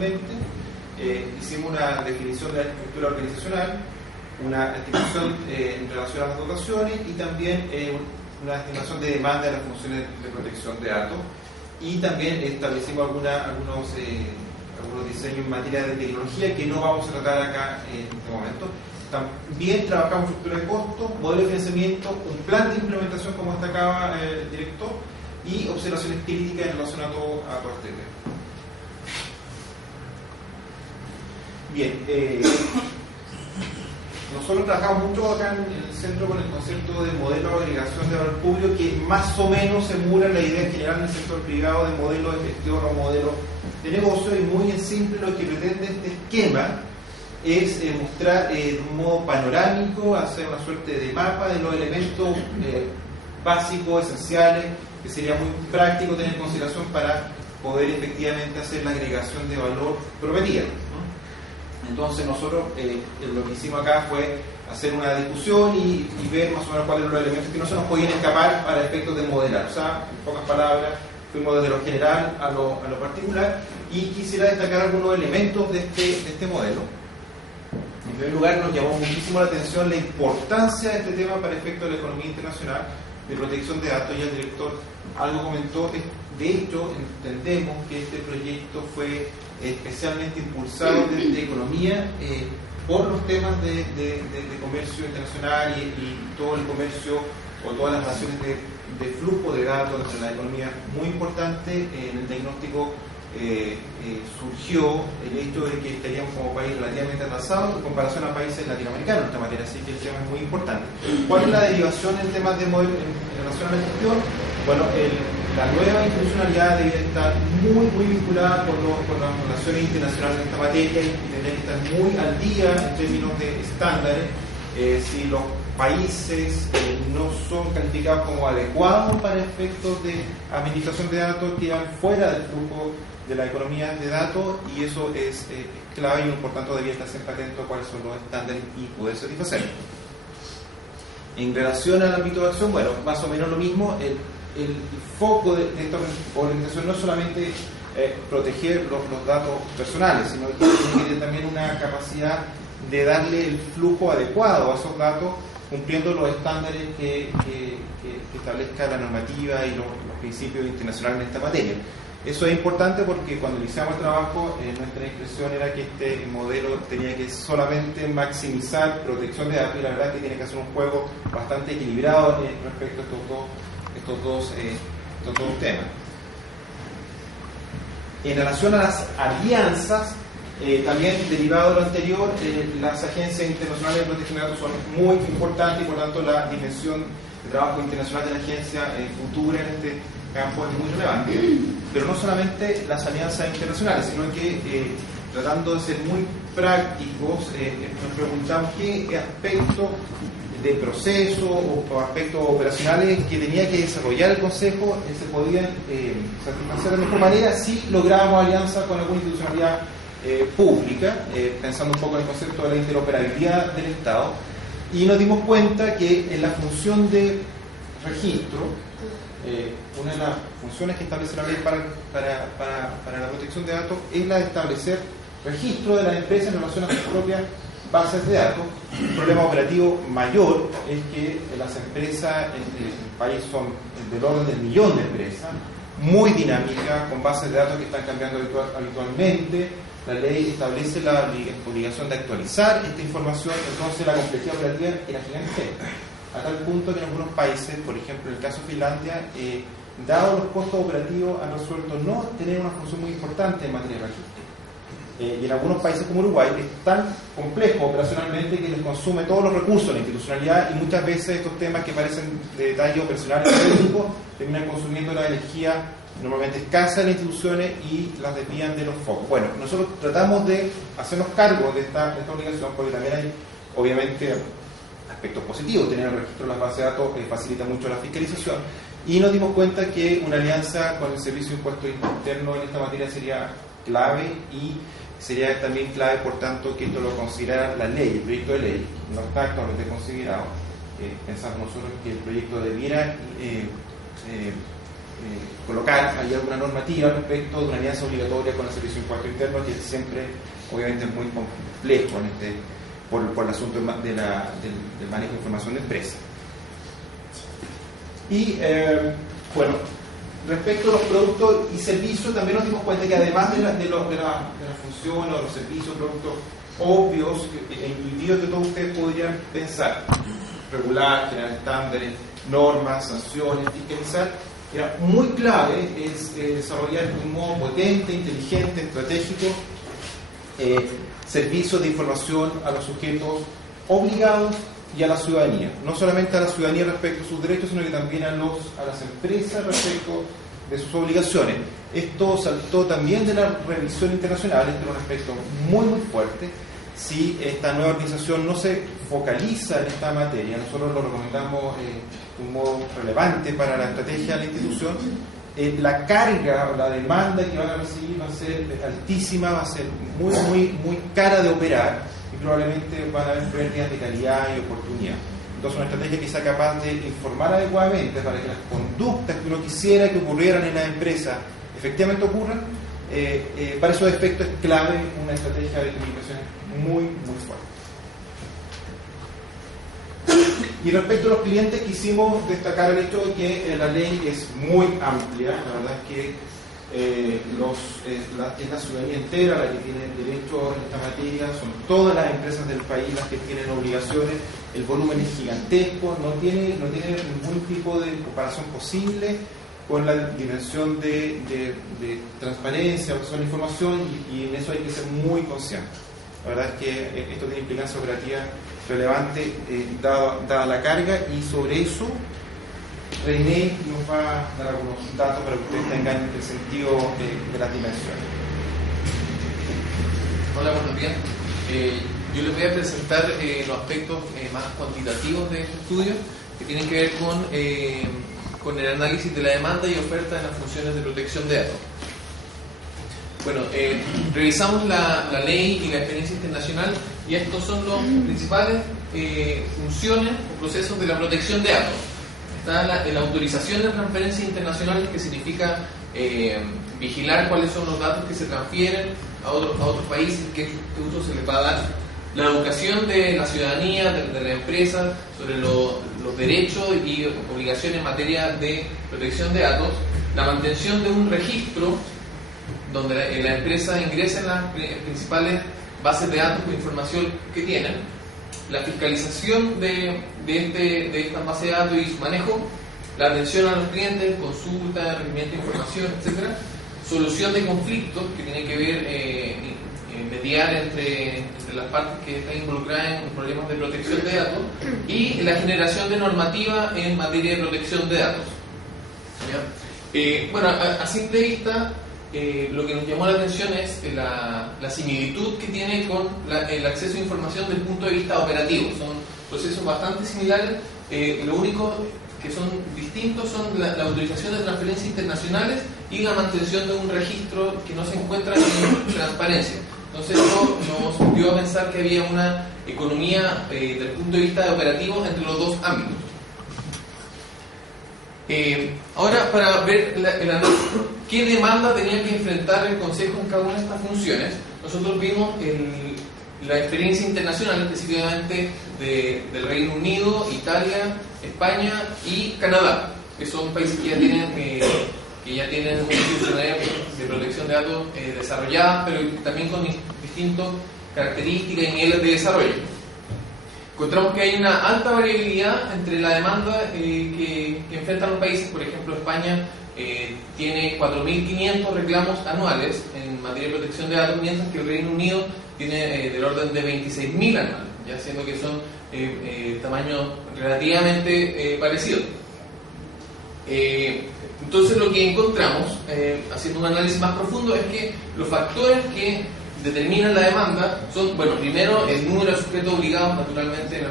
inicialmente. Hicimos una definición de la estructura organizacional, una estimación en relación a las dotaciones y también una estimación de demanda de las funciones de protección de datos, y también establecimos algunos diseños en materia de tecnología que no vamos a tratar acá en este momento. También trabajamos estructura de costo, modelo de financiamiento, un plan de implementación como destacaba el director, y observaciones críticas en relación a todo este tema. Bien, nosotros trabajamos mucho acá en el centro con el concepto de modelo de agregación de valor público, que más o menos emula la idea general en el sector privado de modelo de gestión o modelo de negocio, y muy en simple lo que pretende este esquema es mostrar de un modo panorámico, hacer una suerte de mapa de los elementos básicos, esenciales, que sería muy práctico tener en consideración para poder efectivamente hacer la agregación de valor prometida. Entonces nosotros lo que hicimos acá fue hacer una discusión y ver más o menos cuáles eran los elementos que no se nos podían escapar para efectos de modelar. O sea, en pocas palabras, fuimos desde lo general a lo particular, y quisiera destacar algunos elementos de este modelo. En primer lugar, nos llamó muchísimo la atención la importancia de este tema para efectos de la economía internacional de protección de datos, y el director algo comentó. De hecho, entendemos que este proyecto fue especialmente impulsado desde economía por los temas de comercio internacional y todo el comercio o todas las relaciones de flujo de datos entre la economía. Muy importante en el diagnóstico surgió el hecho de que estaríamos como país relativamente atrasados en comparación a países latinoamericanos en esta materia, así que el tema es muy importante. ¿Cuál es la derivación en temas de modelo en relación a la gestión? Bueno, la nueva institucionalidad debería estar muy vinculada con las relaciones internacionales en esta materia, y tendría que estar muy al día en términos de estándares. Si los países no son calificados como adecuados para efectos de administración de datos, quedan fuera del flujo de la economía de datos, y eso es clave, y por tanto debía estar siempre atento a cuáles son los estándares y poder satisfacerlos. En relación al ámbito de acción, bueno, más o menos lo mismo. El foco de esta organización no es solamente proteger los datos personales, sino que tiene que tener también una capacidad de darle el flujo adecuado a esos datos, cumpliendo los estándares que establezca la normativa y los principios internacionales en esta materia. Eso es importante porque cuando iniciamos el trabajo, nuestra impresión era que este modelo tenía que solamente maximizar protección de datos, y la verdad es que tiene que hacer un juego bastante equilibrado respecto a estos dos temas. En relación a las alianzas, también derivado de lo anterior, las agencias internacionales de protección de datos son muy importantes, y por tanto la dimensión de trabajo internacional de la agencia futura en este campo es muy relevante. Pero no solamente las alianzas internacionales, sino que tratando de ser muy prácticos, nos preguntamos qué aspectos de proceso o aspectos operacionales que tenía que desarrollar el Consejo se podían satisfacer de mejor manera si lográbamos alianza con alguna institucionalidad pública, pensando un poco en el concepto de la interoperabilidad del Estado, y nos dimos cuenta que en la función de registro, una de las funciones que establece la ley para la protección de datos es la de establecer registro de las empresas en relación a sus propias bases de datos. Un problema operativo mayor es que las empresas en el país son del orden del 1.000.000 de empresas, muy dinámicas, con bases de datos que están cambiando habitualmente. La ley establece la obligación de actualizar esta información, entonces la complejidad operativa era gigantesca, a tal punto que en algunos países, por ejemplo en el caso de Finlandia, dado los costos operativos, han resuelto no tener una función muy importante en materia de registro. Y en algunos países como Uruguay es tan complejo operacionalmente que les consume todos los recursos de la institucionalidad, y muchas veces estos temas que parecen de detalle operacional y técnico terminan consumiendo la energía normalmente escasa de las instituciones y las desvían de los focos. Bueno, nosotros tratamos de hacernos cargo de esta obligación, porque también hay obviamente aspectos positivos. Tener el registro de las bases de datos facilita mucho la fiscalización, y nos dimos cuenta que una alianza con el Servicio de Impuestos Internos en esta materia sería clave, y sería también clave, por tanto, que esto lo considerara la ley, el proyecto de ley. No está actualmente considerado. Pensamos nosotros que el proyecto debiera colocar ahí alguna normativa respecto de una alianza obligatoria con el Servicio de Impuesto Interno, que siempre, obviamente, es muy complejo por el asunto del manejo de información de empresa. Y, bueno, respecto a los productos y servicios, también nos dimos cuenta que además de las funciones o los servicios, productos obvios e intuitivos que todos ustedes podrían pensar, regular, generar estándares, normas, sanciones, fiscalizar, era muy clave es desarrollar de un modo potente, inteligente, estratégico, servicios de información a los sujetos obligados y a la ciudadanía. No solamente a la ciudadanía respecto a sus derechos, sino que también a las empresas respecto de sus obligaciones. Esto saltó también de la revisión internacional, este es un aspecto muy muy fuerte. Si esta nueva organización no se focaliza en esta materia, nosotros lo recomendamos de un modo relevante para la estrategia de la institución, la carga o la demanda que van a recibir va a ser altísima, va a ser muy, muy, muy cara de operar y probablemente van a haber pérdidas de calidad y oportunidad. Entonces, una estrategia que sea capaz de informar adecuadamente para que las conductas que uno quisiera que ocurrieran en la empresa efectivamente ocurran, para esos efectos es clave una estrategia de comunicaciones muy, muy fuerte. Y respecto a los clientes, quisimos destacar el hecho de que la ley es muy amplia. La verdad es que es la ciudadanía entera la que tiene derecho en esta materia, son todas las empresas del país las que tienen obligaciones, el volumen es gigantesco, no tiene ningún tipo de comparación posible con la dimensión de transparencia, acceso a la información, y en eso hay que ser muy consciente. La verdad es que esto tiene implicancia operativa relevante dada la carga, y sobre eso René nos va a dar algunos datos para que ustedes tengan el sentido de las dimensiones. Hola, buenos días. Yo les voy a presentar los aspectos más cuantitativos de este estudio, que tienen que ver con el análisis de la demanda y oferta de las funciones de protección de datos. Bueno, revisamos la ley y la experiencia internacional, y estos son los principales funciones o procesos de la protección de datos. Está la autorización de transferencias internacionales, que significa vigilar cuáles son los datos que se transfieren a otros países, qué uso se les va a dar. La educación de la ciudadanía, de la empresa, sobre los derechos y obligaciones en materia de protección de datos. La mantención de un registro donde la empresa ingresa en las principales bases de datos con información que tienen. La fiscalización de estas bases de datos y su manejo. La atención a los clientes, consulta, requerimiento de información, etc. Solución de conflictos, que tiene que ver mediar entre las partes que están involucradas en problemas de protección de datos, y la generación de normativa en materia de protección de datos. Bueno, a simple vista, lo que nos llamó la atención es la similitud que tiene con el acceso a información desde el punto de vista operativo. Son procesos bastante similares, lo único que son distintos son la autorización de transferencias internacionales y la mantención de un registro que no se encuentra en transparencia. Entonces esto nos dio a pensar que había una economía desde el punto de vista operativo entre los dos ámbitos. Ahora, para ver qué demanda tenía que enfrentar el Consejo en cada una de estas funciones, nosotros vimos la experiencia internacional, específicamente del Reino Unido, Italia, España y Canadá, que son países que ya tienen una institucionalidad de protección de datos desarrollada, pero también con distintas características y niveles de desarrollo. Encontramos que hay una alta variabilidad entre la demanda que enfrentan los países. Por ejemplo, España tiene 4.500 reclamos anuales en materia de protección de datos, mientras que el Reino Unido tiene del orden de 26.000 anuales, ya siendo que son tamaños relativamente parecidos. Entonces, lo que encontramos, haciendo un análisis más profundo, es que los factores que determinan la demanda son, bueno, primero el número de sujetos obligados, naturalmente, en la